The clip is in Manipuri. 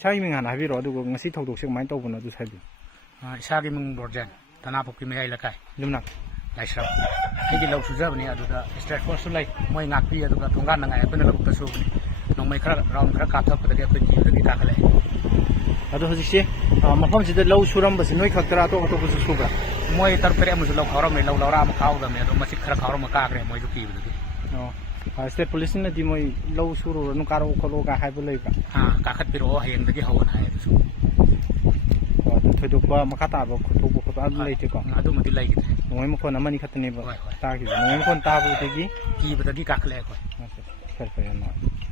ꯏꯁꯥꯒꯤ ꯃꯤꯡ ꯍꯥꯟꯅ ꯍꯥꯏꯕꯤꯔꯛꯑꯣ ꯑꯗꯨꯒ ꯉꯁꯤ ꯊꯧꯗꯣꯛꯁꯦ ꯀꯃꯥꯏꯅ ꯇꯧꯕꯅꯣ ꯑꯗꯨ ꯍꯥꯏꯕꯤꯌꯨ ꯏꯁꯥꯒꯤ ꯃꯤꯡ ꯕꯣꯔꯖꯦꯟ ꯇꯅꯥꯄꯣꯛꯄꯤ ꯃꯌꯥꯏ ꯂꯩꯀꯥꯏ ꯌꯨꯝꯅꯥꯛ ꯂꯥꯏꯁ꯭ꯔꯝ ꯑꯩꯒꯤ ꯂꯧ ꯁꯨꯖꯕꯅꯤ ꯑꯗꯨꯗ ꯁ꯭ꯇꯦꯠ ꯐꯣꯔꯁꯁꯨ ꯂꯩ ꯃꯣꯏ ꯉꯥꯛꯄꯤ ꯑꯗꯨꯒ ꯊꯣꯡꯒꯥꯟ ꯅꯉꯥꯏ ꯑꯩꯈꯣꯏꯅ ꯂꯧꯕꯨꯛꯇ ꯁꯨꯕꯅꯤ ꯅꯣꯡꯃꯩ ꯈꯔ ꯔꯥꯎꯟ ꯈꯔ ꯀꯥꯞꯊꯣꯛꯄꯗꯒꯤ ꯑꯩꯈꯣꯏ ꯀꯤꯕꯗꯒꯤ ꯀꯥꯈꯠꯂꯛꯑꯦ ꯑꯗꯣ ꯍꯧꯖꯤꯛꯁꯦ ꯃꯐꯝꯁꯤꯗ ꯂꯧ ꯁꯨꯔꯝꯕꯁꯤ ꯅꯣꯏ ꯈꯛꯇꯔꯥ ꯑꯇꯣꯞ ꯑꯇꯣꯞꯄꯁꯨ ꯁꯨꯕ꯭ꯔꯥ ꯃꯣꯏ ꯇꯔꯨꯛ ꯇꯔꯦꯠ ꯑꯃꯁꯨ ꯂꯧ ꯈꯥꯎꯔꯝꯃꯦ ꯂꯧ ꯂꯧꯔꯥ ꯑꯃ ꯈꯥꯎꯗꯕꯅꯦ ꯑꯗꯣ ꯃꯆꯤꯠ ꯈꯔ ꯈꯥꯎꯔꯝꯃ ꯀꯥꯈ꯭ꯔꯦ ꯃꯣꯏꯁꯨ ꯀꯤꯕꯗꯒꯤ ꯁ꯭ꯇꯦꯠ ꯄꯨꯂꯤꯁꯅꯗꯤ ꯃꯣꯏ ꯂꯧ ꯁꯨꯔꯨꯔꯅꯨ ꯀꯥꯔꯛꯑꯣ ꯈꯣꯠꯂꯣꯒ ꯍꯥꯏꯕ ꯂꯩꯕ꯭ꯔꯥ ꯀꯥꯈꯠꯄꯤꯔꯛꯑꯣ ꯍꯌꯦꯡꯗꯒꯤ ꯍꯧꯅ ꯍꯥꯏ ꯑꯗꯨꯁꯨ ꯑꯗꯨ ꯊꯣꯏꯗꯣꯛꯄ ꯃꯈꯥ ꯇꯥꯕ ꯈꯣꯠꯇꯣꯛꯄ ꯈꯣꯠꯄ ꯑꯗꯨꯝ ꯂꯩꯇꯦꯀꯣ ꯑꯗꯨꯃꯗꯤ ꯂꯩꯈꯤꯗꯦ ꯅꯣꯡꯃꯩ ꯃꯈꯣꯟ ꯑꯃꯅꯤ ꯈꯛꯇꯅꯦꯕ ꯍꯣꯏ ꯍꯣꯏ ꯇꯥꯈꯤꯕ ꯅꯣꯡꯃꯩ ꯃꯈꯣꯟ ꯇꯥꯕꯗꯒꯤ ꯀꯤꯕꯗꯒꯤ ꯀꯥꯈꯠꯂꯛꯑꯦ ꯑꯩꯈꯣꯏ ꯐꯔꯦ ꯐꯔꯦ ꯌꯥꯝ ꯅꯨꯡꯉꯥꯏ